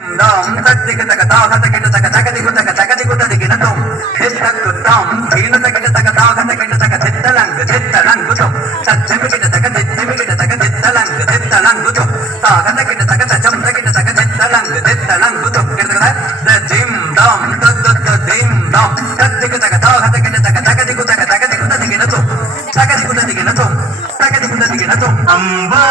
dom taddik taka ta ta taka taka taka diku taka taka diku ta digina tom hittak dom dina taka taka ta ta taka taka dittalang gutom tatchemi kita taka dittemi kita taka dittalang gutom ta taka kita taka jam taka taka dittalang gutom kita kada the dim dom the dim dom taddik taka ta ta taka taka diku taka ta digina tom taka diku ta digina tom taka diku ta digina tom amba